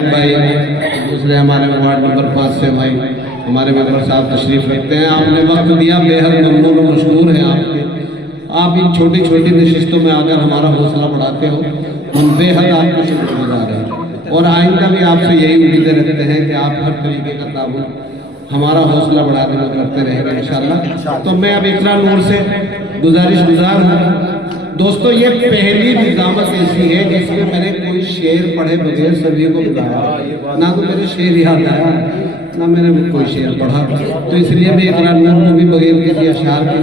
भाई दूसरे हमारे वार्ड नंबर 5 से भाई हमारे मेंबर साहब तशरीफ रखते हैं। आपने वक्त दिया, बेहद ममनून और मशकूर है आपके। आप इन छोटी छोटी नशिस्तों में आकर हमारा हौसला बढ़ाते हो, हम बेहद आपको शुक्रगुजार हैं और आइंदा भी आपसे यही उम्मीदें रखते हैं कि आप हर तरीके का ताबुन हमारा हौसला बढ़ाने में करते रहेंगे इंशाल्लाह। तो मैं अब इकरा नूर से गुजारिश हूँ दोस्तों, ये पहली निजामत ऐसी है जिसमें मैंने कोई शेर पढ़े बगैर सभी को बुलाया, ना तो मेरे शेर याद आया ना मैंने कोई शेर पढ़ा। तो इसलिए मैं इकरा नूर को भी बगैर किसी अशार की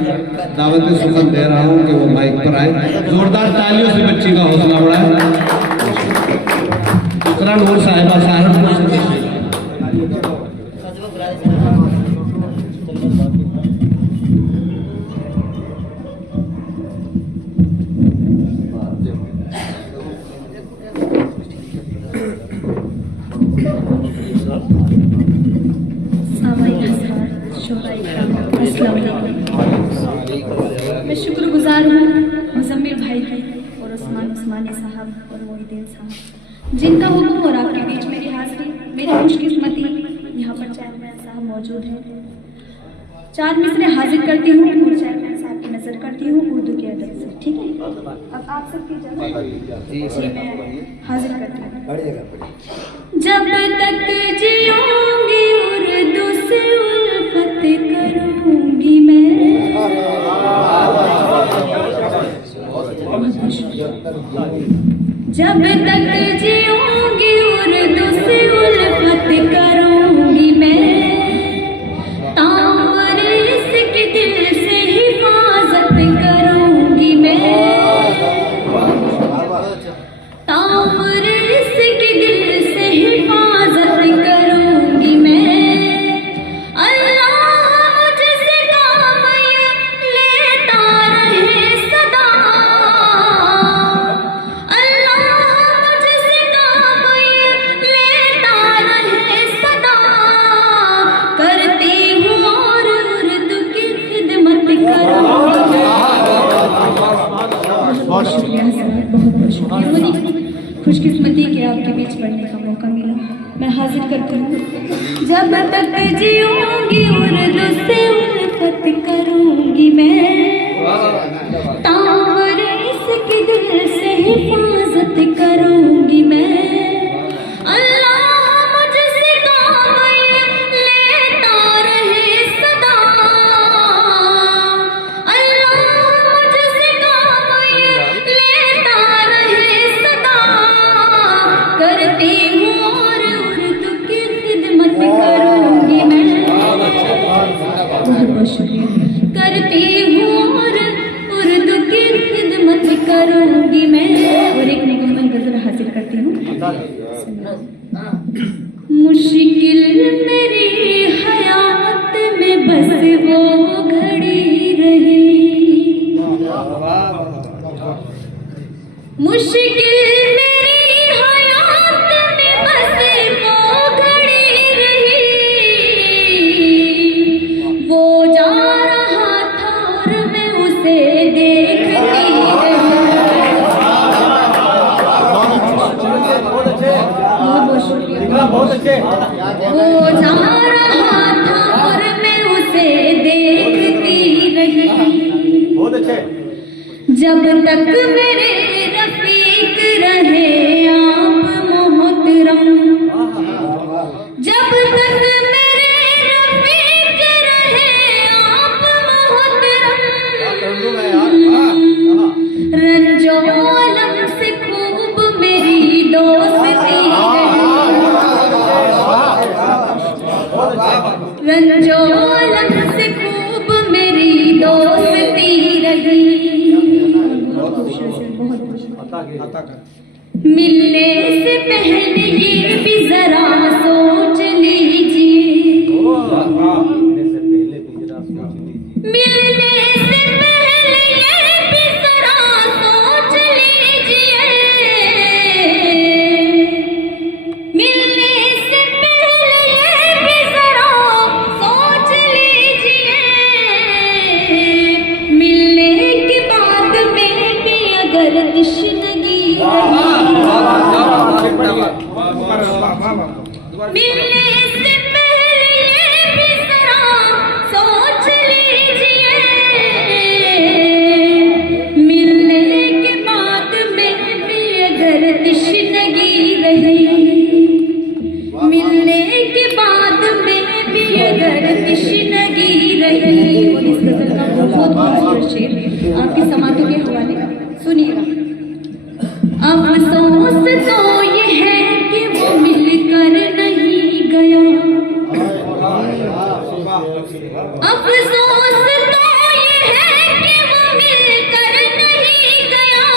दावत सुखन दे रहा हूँ कि वो माइक पर आए। जोरदार तालियों से बच्ची का हौसला बढ़ाए। इकरा नूर साहिबा साहब मैं शुक्रगुजार हूँ मुज़म्मिल भाई की और उस्मानी साहब और मोहिद्दीन साहब, जिनका हुक्म और आपके बीच मेरी हाजिरी, मेरी खुशकिस्मती यहाँ पर चेयरमैन साहब मौजूद हैं। 4 मिसरे हाजिर करती हूँ और चेयरमैन साहब की नज़र करती हूँ उर्दू के अदब से, ठीक है। अब आप सबकी जगह मैं हाजिर करती हूँ। जब तक जियूंगी उर्दू से उल्फत करूंगी मैं, जब तक जियूंगी उर्दू से उल्फत करूंगी मैं, तावर इसकी दिल से हिफाजत करूंगी मैं, तावर इसकी दिल से हिफाजत करूंगी मैं। अल्लाह मुझसे काम ये लेता रहे सदा, अल्लाह मुझसे काम ये लेता रहे सदा, करती हूँ और उर्दू की खिदमत करूंगी। बहुत शुक्रिया सर, बहुत शुक्रिया। खुशकिस्मती के आपके बीच पढ़ने का मौका मिला, मैं हाजिर करती हूँ। जब तक जियूंगी उर्दू से उल्फत करूंगी मैं, तावर इसकी दिल से हिफाजत करूंगी मैं। अल्लाह मुझसे काम ये लेता रहे सदा, अल्लाह मुझसे काम ये लेता रहे सदा, करती हूँ और उर्दू की खिदमत करूंगी मैं। बहुत बहुत शुक्रिया। करती हूँ और उर्दू की खिदमत करूंगी मैं। और एक मुकम्मल गज़ल हाजिर करती हूँ। मुश्किल मेरी हयात में बस वो घड़ी रही, मुश्किल मेरी हयात में बस वो घड़ी रही, वो जा रहा था और मैं उसे देखती रही। बहुत शुक्रिया। वो जा रहा था और मैं उसे देखती रही। जब तक मेरे रफीक रहे आप मोहतरम, जब तक मेरे रफीक रहे आप मोहतरम, रंजो आलम से खूब मेरी दोस्ती रही, रंजो आलम से खूब मेरी दोस्ती रही। मिलने से पहले ये भी जरा सोच लीजिए, मिलने से पहले ये भी जरा सोच लीजिए, मिलने से पहले ये भी जरा सोच लीजिए, मिलने के बाद में भी अगर तशनगी रही मिलने से पहले ये भी जरा सोच लीजिए, मिलने के बाद में भी अगर तशनगी रही, मिलने के बाद में भी अगर तशनगी रही। और इस गजल का बहुत खूबसूरत शेर आपकी समातों के हवाले सुनिएगा। अफसोस तो ये है कि वो मिलकर नहीं गया, अफसोस तो ये है कि वो मिलकर नहीं गया,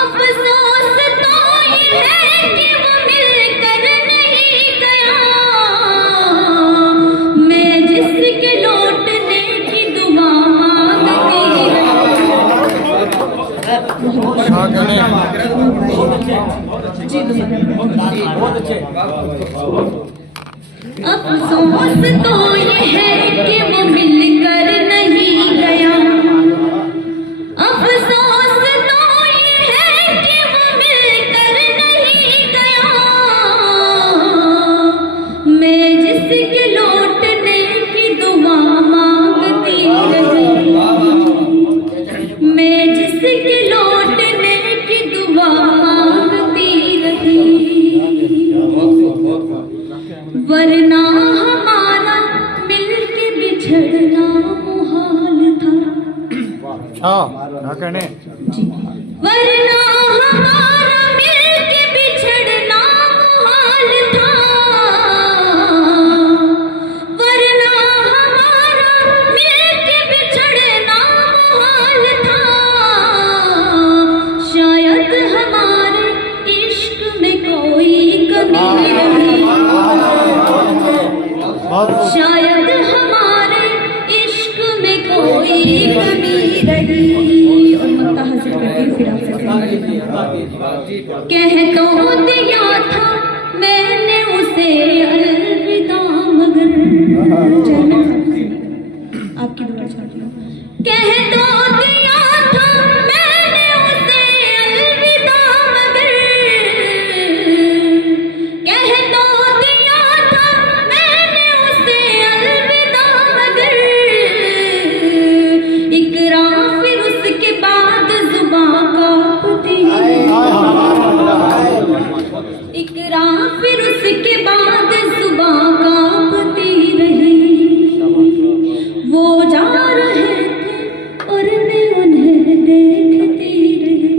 अफसोस तो ये है कि वो मिलकर नहीं गया। मैं जिसके लौटने की दुआ मांगती अफसोस तो ये है कि वो मिलकर नहीं गया, अफसोस तो ये है कि वो मिलकर नहीं गया। मैं जिसके लौटने की दुआ मांगती रही, मैं जिसके लौटने की दुआ मांगती रही, वरना हमारा मिलके बिछड़ना मुहाल था। वरना हमारा मिलके बिछड़ना मुहाल था, वरना हमारा मिलके बिछड़ना मुहाल था। शायद हमारे इश्क में कोई कमी रही, शायद हमारे इश्क में कोई कमी रही। और मत्ता हासिल करती हूँ फिर आपसे कह तो दिया था मैंने उसे अलविदा, मगर आपकी दुआ चाहती हूँ। कह तो दिया था मैंने उसे अलविदा, मगर कह तो दिया था मैंने उसे अलविदा, मगर इकरा फिर उसके बाद जुबां कांपती, इकरा फिर उसके बाद जुबां कांपती रही। वो जा रहे थे और मैं उन्हें देखती रही।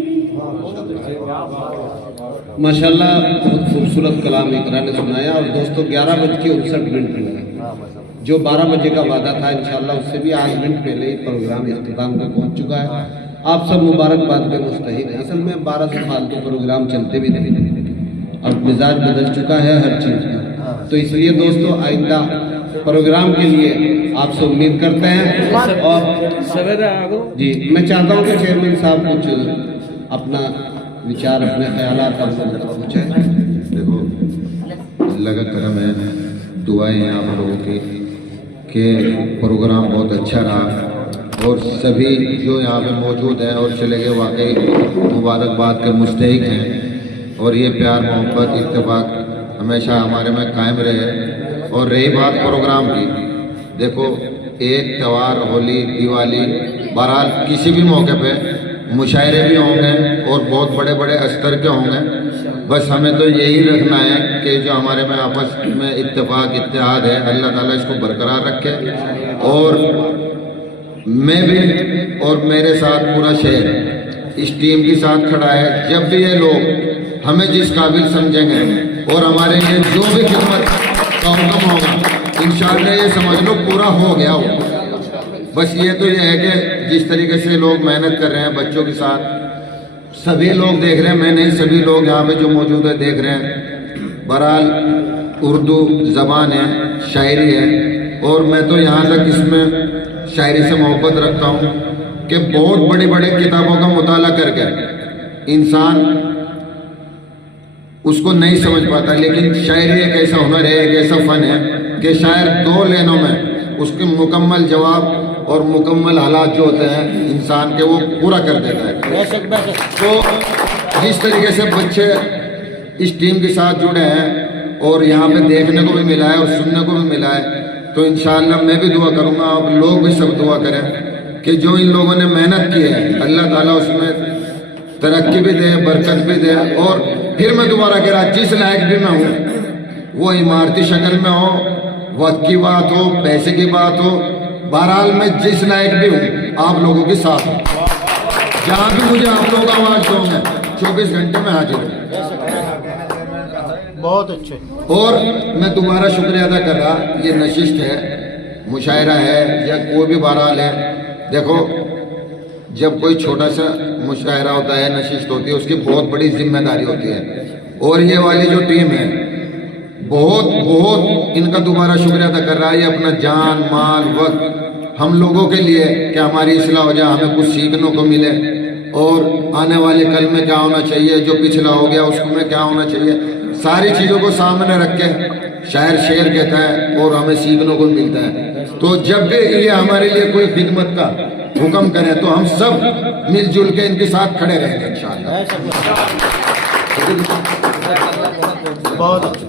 माशाल्लाह बहुत खूबसूरत कलाम इकरा ने सुनाया। और दोस्तों 11:59 हुआ है, जो 12 बजे का वादा था इंशाल्लाह उससे भी 8 मिनट पहले ही प्रोग्राम इख्तिताम पर पहुंच चुका है। आप सब मुबारकबाद के मुस्तहिक हैं। असल में 12 से फालतू प्रोग्राम चलते भी नहीं, अब मिजाज बदल चुका है हर चीज़ का। तो इसलिए दोस्तों आइंदा प्रोग्राम के लिए आपसे उम्मीद करते हैं। और जी मैं चाहता हूँ कि चेयरमैन साहब कुछ अपना विचार अपने ख्यालात आप लोगों तक पहुँचाएं। देखो अल्लाह का करम है, दुआएं हैं आप लोगों की कि प्रोग्राम बहुत अच्छा रहा और सभी जो यहाँ पे मौजूद हैं और चले गए वाकई मुबारकबाद के मुस्तहिक हैं। और ये प्यार मोहब्बत इत्तेफाक हमेशा हमारे में कायम रहे। और रही बात प्रोग्राम की, देखो एक त्यौहार होली दिवाली बहरहाल किसी भी मौके पे मुशायरे भी होंगे और बहुत बड़े बड़े स्तर के होंगे। बस हमें तो यही रखना है कि जो हमारे में आपस में इत्तेफाक इत्तेहाद है अल्लाह ताला इसको बरकरार रखे। और मैं भी और मेरे साथ पूरा शहर इस टीम के साथ खड़ा है। जब भी ये लोग हमें जिस काबिल समझेंगे और हमारे लिए जो भी खिदमत का हुक्म होगा इंशाअल्लाह ये समझ लो पूरा हो गया हो। बस ये तो ये है कि जिस तरीके से लोग मेहनत कर रहे हैं बच्चों के साथ, सभी लोग देख रहे हैं, मैं नहीं सभी लोग यहाँ पे जो मौजूद है देख रहे हैं। बहरहाल उर्दू ज़बान है, शायरी है और मैं तो यहाँ तक इसमें शायरी से मोहब्बत रखता हूँ कि बहुत बड़ी बड़ी किताबों का मुताला करके इंसान उसको नहीं समझ पाता, लेकिन शायरी एक ऐसा हुनर है, एक ऐसा फन है कि शायर 2 लाइनों में उसके मुकम्मल जवाब और मुकम्मल हालात जो होते हैं इंसान के वो पूरा कर देता है। तो जिस तरीके से बच्चे इस टीम के साथ जुड़े हैं और यहाँ पे देखने को भी मिला है और सुनने को भी मिला है। तो इंशाअल्लाह मैं भी दुआ करूँगा, आप लोग भी सब दुआ करें कि जो इन लोगों ने मेहनत की है अल्लाह ताला उसमें तरक्की भी दे, बरकत भी दे। और फिर मैं दोबारा कह रहा, जिस लायक भी मैं हूँ वो इमारती शक्ल में हो, वक्त की बात हो, पैसे की बात हो, बहरहाल मैं जिस लायक भी हूँ आप लोगों के साथ हूँ। जहाँ भी मुझे आप लोग आवाज़ दोगे 24 घंटे में हाजिर हूँ। बहुत अच्छे। और मैं दोबारा शुक्रिया अदा कर रहा, ये नशिस्त है, मुशायरा है या कोई भी बहरहाल है, देखो जब कोई छोटा सा मुशायरा होता है, नशिस्त होती है, उसकी बहुत बड़ी जिम्मेदारी होती है। और ये वाली जो टीम है बहुत बहुत इनका दोबारा शुक्रिया अदा कर रहा है। ये अपना जान माल वक्त हम लोगों के लिए कि हमारी इस्लाह हो जाए, हमें कुछ सीखने को मिले और आने वाले कल में क्या होना चाहिए, जो पिछला हो गया उसको में क्या होना चाहिए, सारी चीज़ों को सामने रख के शायर शेर कहता है और हमें सीखने को मिलता है। तो जब भी ये हमारे लिए कोई खिदमत का हुक्म करें तो हम सब मिलजुल के इनके साथ खड़े रहेंगे इंशाअल्लाह। बहुत अच्छे।